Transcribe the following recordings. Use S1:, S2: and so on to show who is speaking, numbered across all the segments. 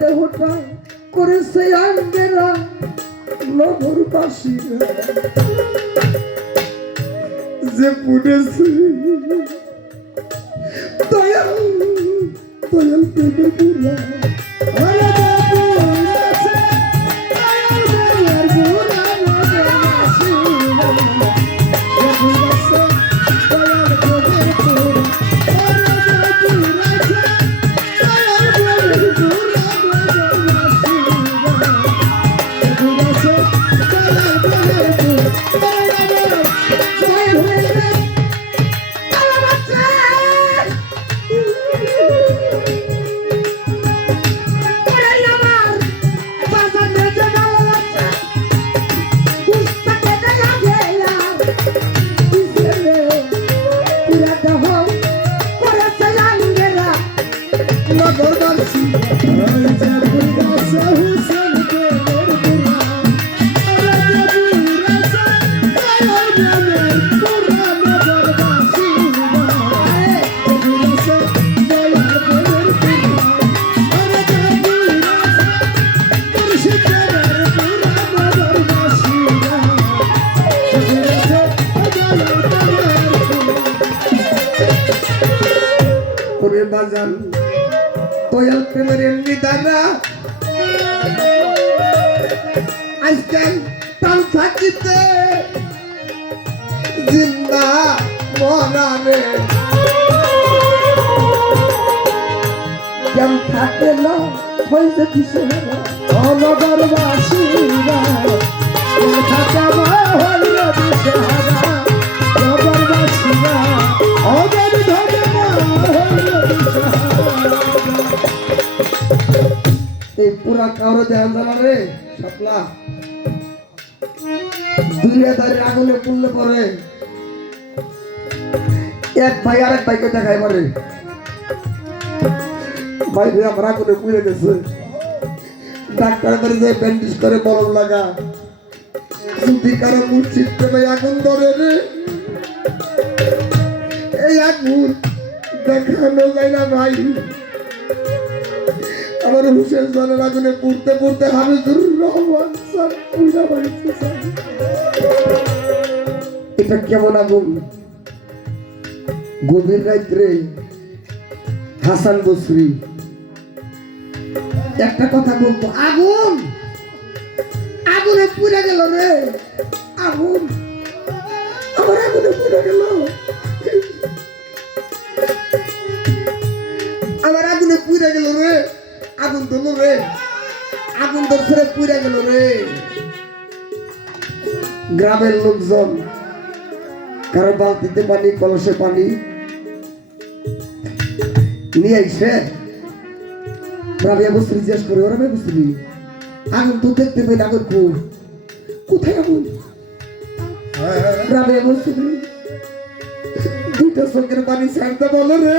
S1: দেহটা করেছে আঙ্গেরা নগরবাসীরা যে পুড়েছে দয়াল দয়াল প্রেমে পুরা করে প্রেমের এমনি দাদা আজকাল প্রাণ থাকিতে জিন্দা মরারে কেম থাকে না হয়েছে কিশোরা অনগরবাসীরা কেম থাকে না হইল দিশেহারা এই পুরা কারও দেহ জানা রে সাপলা দুনিয়াদারি আগুনে পুড়লে পরে এক ভাই আরেক ভাইকে দেখাই পারে। ভাই ভাই আমার আগুনে পুড়ে গেছে। ডাক্তার করে যে ব্যান্ডেজ করে মলম লাগা। যদি কারও মুর্শিদ প্রেমে আগুন ধরে রে, এই আগুন দেখানো যায় না ভাই। আমার হুসেন জনের আগুনে পুড়তে পুড়তে হামিদুর রহমান এটা কেমন আগুন? গভীর রাত্রে হাসান বসরি। একটা কথা বলতো আগুন! আগুনে পুড়ে গেল রে। আগুন! আমার আগুনে পুড়ে গেল। আমার আগুনে পুড়ে গেল রে। আগুন ধরলো রে। আগুন ধরছে পুড়ে গেল রে। গ্রামের লোকজন, কারও বালতিতে পানি, কলসে পানি নিয়ে আইসে রাবিয়া বস্ত্রী জিজ্ঞেস করে, ওরা বস্ত্রী আগুন তো দেখতে পাই আগুন কো কোথায় আগুন? রাবিয়া বস্ত্রী দুইটা চোখের পানি ছাড়তে বলো রে।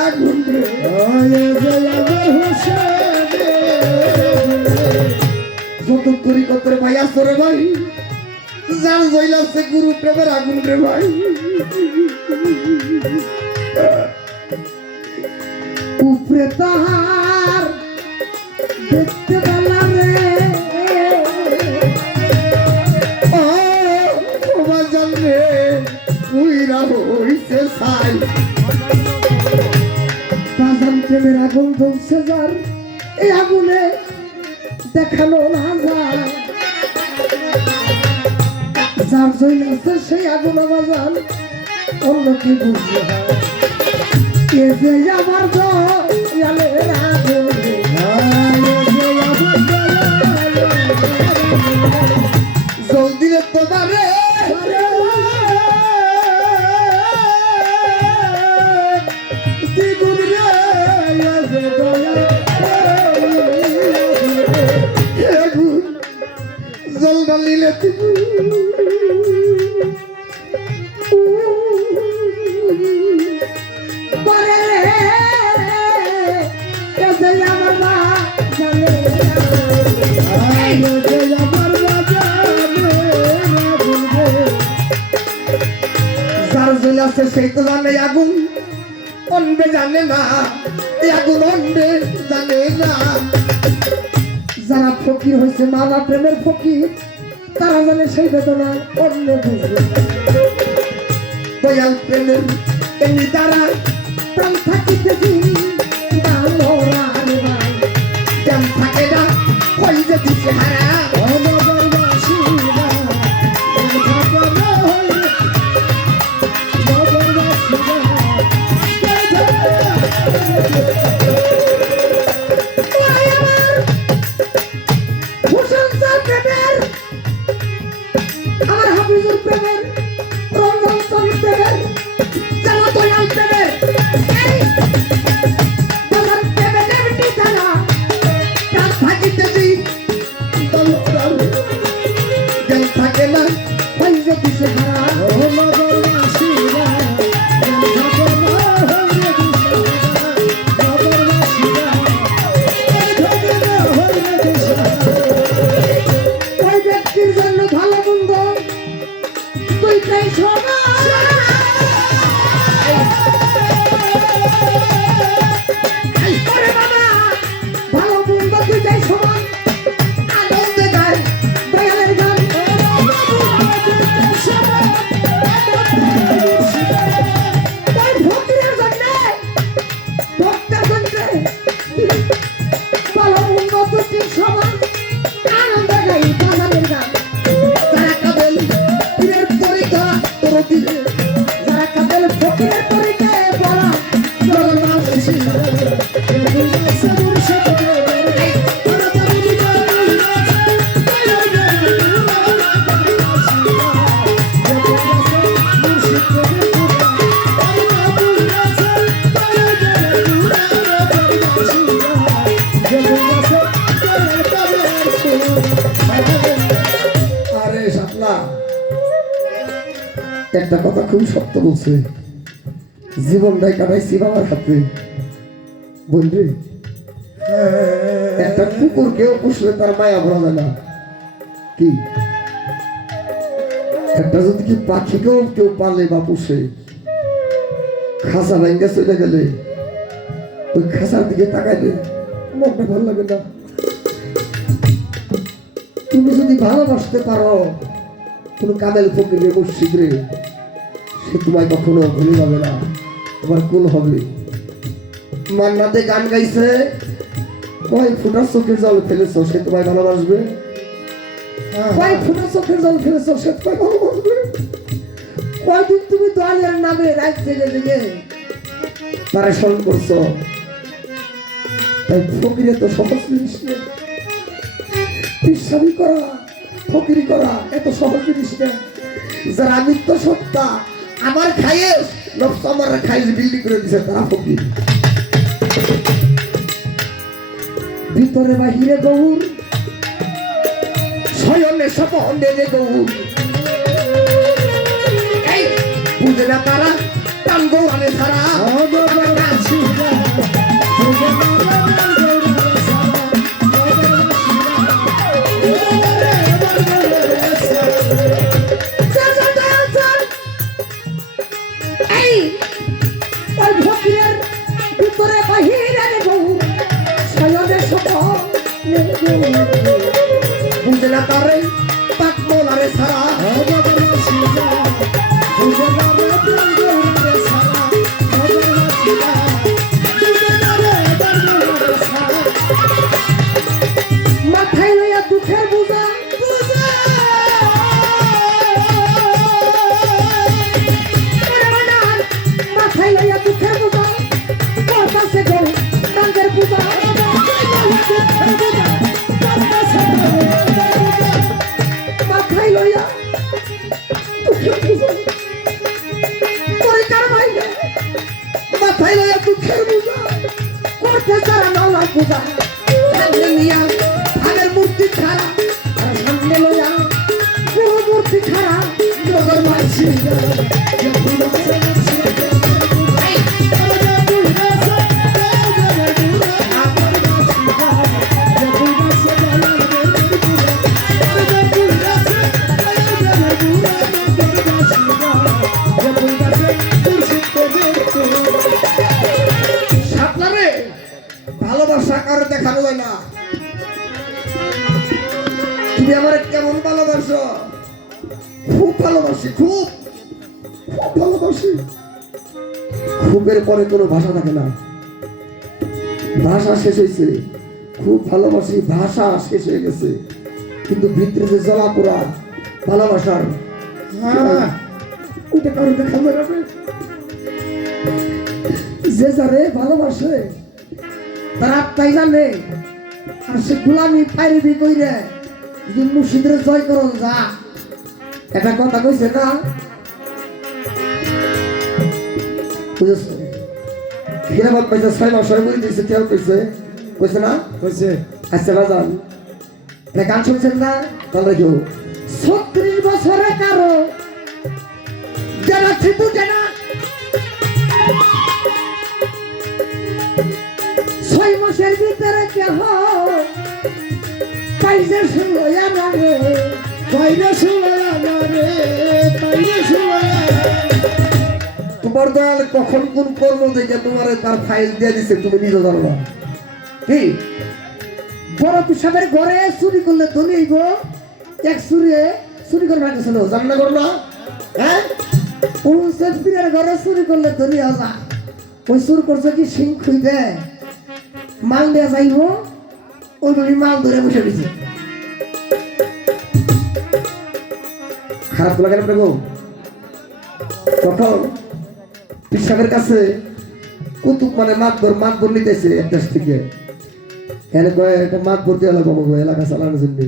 S1: আগুন রে যত তরি কত ভাই আসরে ভাই জান জইলাছে উপরে তাহার দেখতে পেলাম প্রেমের আগুন জ্বলছে যার এই আগুনে দেখানো না যায় যার জন্য আছে সেই আগুন বাজার অন্য কি বুঝবে? এ যে আমার দয়ালে আছে সেই তো জানে আগুন অন্বে জানে না আগুন অন্বে জানে না।
S2: যারা ফকির হয়েছে, মামা প্রেমের ফকির, তারা জানে সেই বেদনা অন্য
S1: দয়াল প্রেমের এমনি দ্বারা
S2: প্রাণ
S1: থাকিতে থাকে না হয়ে একটা কথা খুব সত্য বলছে। জীবনটাই কাটাইছি বাবার হাতে। বলবি একটা কুকুর কেউ পুষলে তার মায়া ভরা যায় না। কি? একটা যদি কি পাখিকেও কেউ পালে বা পুষে খাসা ভেঙে চলে গেলে, ওই খাসার দিকে তাকাইলে মনটা ভালো লাগে না। তুমি যদি ভালোবাসতে পারো কোনো কামেল ফকিরে মসজিদরে সে তোমায় কখনো ভুলে যাবে না। তোমার কোন হবে? মান্নাতে গান গাইছে, কয় ফুটার চোখের জল ফেলেছ, সে তোমায় ভালোবাসবে?
S2: কয় ফুটা চোখের জল ফেলেছ, সে তোমায় ভালোবাসবে? কয়দিন তুমি দয়ালের নামে রাত জেগে জেগে
S1: তারা স্মরণ করছ? তাই ফকিরে তো সহজ জিনিস না বিশ্বাসী করা, ফকিরি করা এত সহজ না যারা নিত্য সত্তা আমার খাইয়ে নফস আমার খাইয়ে বিল্ডিং করে দিছে, তারা ফকির।
S2: ভিতরে বাহিরে গৌর,
S1: শয়নে সপনে রে গৌর। এই, বুঝে না তারা? টান গৌরানে ছাড়া
S2: স্বপনে গৌর
S1: পরে
S3: কোনো ভাষা থাকে না। ভাষা শেষ হয়েছে। খুব ভালোবাসি ভাষা শেষ হয়ে গেছে। কিন্তু ভিতরে যে জ্বলা পোড়া ভালোবাসার
S1: যাবে যে যারে ভালোবাসে তার আত্মাই জানে। আর সে গুলামি পাইবি কইরে যদি মুর্শিদের জয় করো যা। একটা কথা কইছে না?
S3: বুঝেছ? হিরাবাদ পাইছে ছয় মাস হয়ে বলে দিয়েছে কেউ কইছে কইছে না
S2: কইছে
S3: আচ্ছা বাজান এটা গান শুনছেন না তাহলে কেউ
S1: ছত্রিশ বছরে কারও যারা ছিপু জানা ছয় মাসের ভিতরে কেহ পাইছে শুনো রে
S2: বাইরে শুনে আমারে বাইরে শুনে
S3: তোমার দয়াল কখন কোন কর্ম থেকে তোমার তার ফাইল দিয়ে দিছে, তুমি নিজে জানো না। কি?
S1: বড় পিসাবের ঘরে চুরি করলে ধনী হইব। এক চুরিয়ে চুরি করবার গেছিল
S3: জান না করো না হ্যাঁ?
S1: উনসেফ পীরের ঘরে চুরি করলে ধনী হওয়া ওই চুর করছে কি সিং খুই দে মাল দেয়া যাইব, ওই বলি মাল ধরে বসে দিছে
S3: খারাপ লাগে না তখন পিসাবের কাছে কুতুব মানে মাতবর মাতবর নিতেছে এক দেশ থেকে। এনে কয়ে একটা মাতবর দিয়ে লাগবো আমাকে, এলাকা চালানোর জন্য।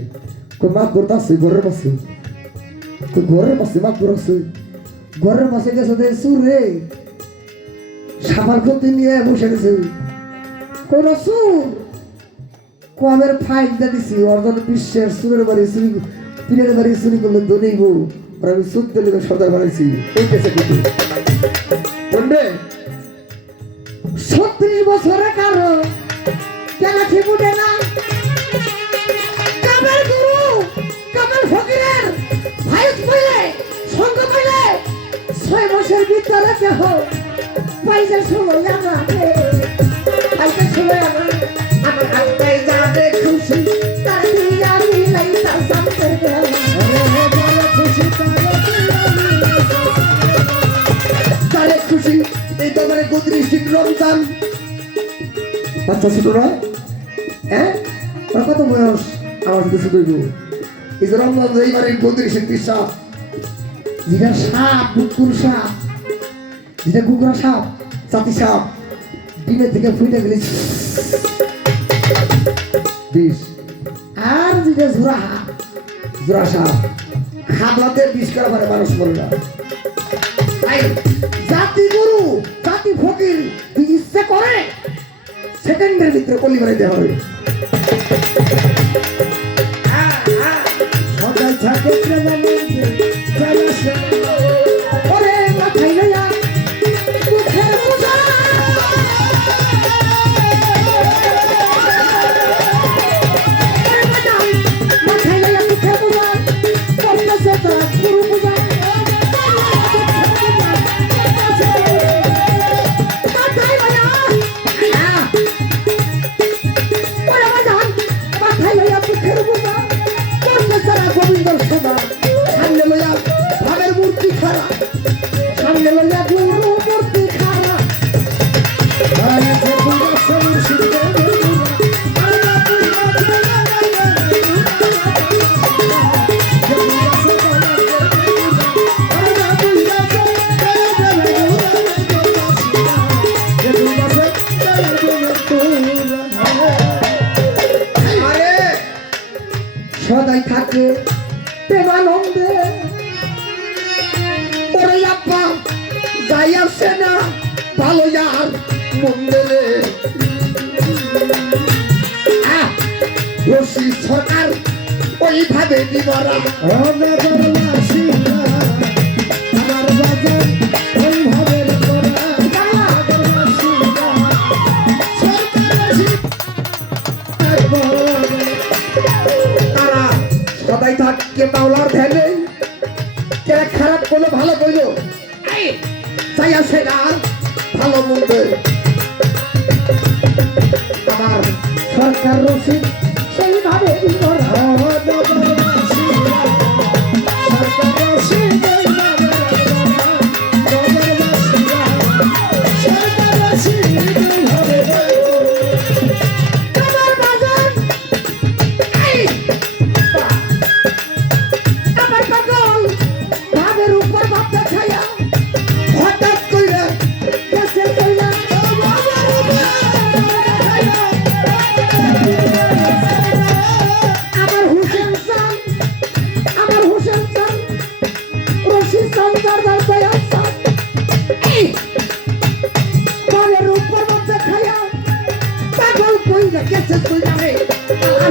S3: কই মাতবর তো আছে, ঘরের পাশে কই ঘরের পাশে মাতবর আছে।
S1: ঘরের পাশে গেছে দে চুর রে। সাফার ক্ষতি নিয়ে বসে গেছে। কোন চুর। কমের ফাইল দিয়ে দিছি অর্জন বিশ্বের সুরের বাড়ি চুরি, পীরের বাড়ি চুরি করলে ধনী বউ
S3: আর আমি সুদ দিলে সর্দার বানাইছি। এই কেসে কিন্তু বলবে,
S1: ছত্রিশ বছরে কারও খিবুটে না। কামের গুরু কামের ফকিরের ভাইস পাইলে সঙ্গ পাইলে ছয় মাসের ভিতরে কেহ পাইছে সময় আমরা পাইছে সময় আমরা আমার হাতে যাবে খুশি
S3: বত্রিশ দিন রমজান আচ্ছা ছোটরা হ্যাঁ?
S1: কত বয়স
S3: আমার সাথে শুধু এই যে রমজান যে এইবার এই বত্রিশ দিন সাপ,
S1: যেটা সাপ, বুকুর সাপ, যেটা কুকুরা সাপ
S3: চাতি সাপ
S1: ডিমের থেকে ফুটে গেলে
S3: বিষ।
S1: আর যেটা ঝুরা হাত
S3: জোড়া সাপ খাবলাতে বিষ করা পারে মানুষ মরে না
S1: জাতি গুরু। জাতি ফকির তুই ইচ্ছে করে
S3: সেকেন্ডের ভিতরে কলি বানাই দেওয়া হবে।
S2: সদাই থাকে
S1: never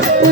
S2: Thank you.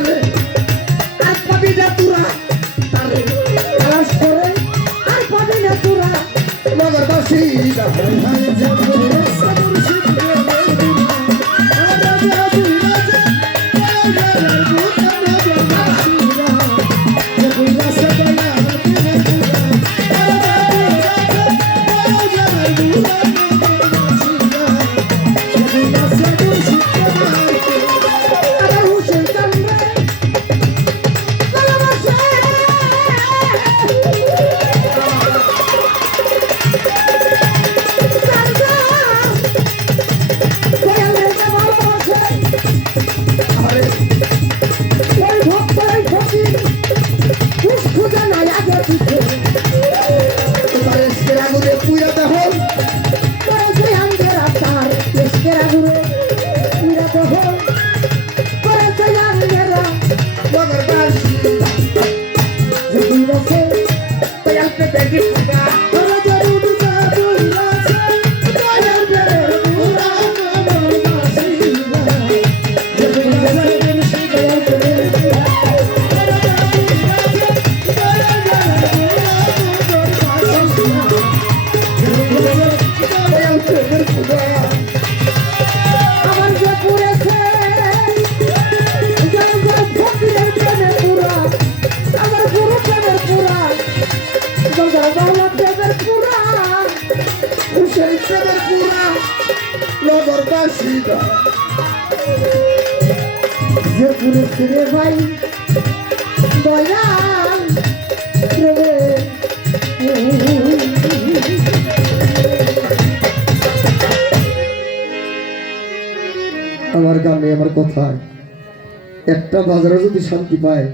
S2: আমার
S1: গানে আমার কথা একটা বাজারে যদি শান্তি পায়,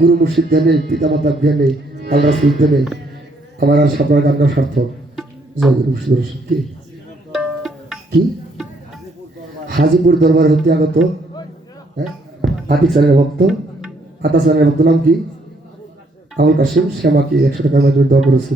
S1: গুরু মুর্শিদ ধ্যানে পিতামাতা ধ্যানে আল্লাহ রাসুল ধ্যানে আমার আর সাপার গানটা সার্থক। জগুরু মুর্শিদ কি? কি? হাজিপুর দরবার হতে আগত হ্যাঁ? আতিক সালের ভক্ত? আতাস নামের নাম কি আবুল কাশিম শ্যামাকে একশো টাকার মাধ্যমে দেওয়া করেছে।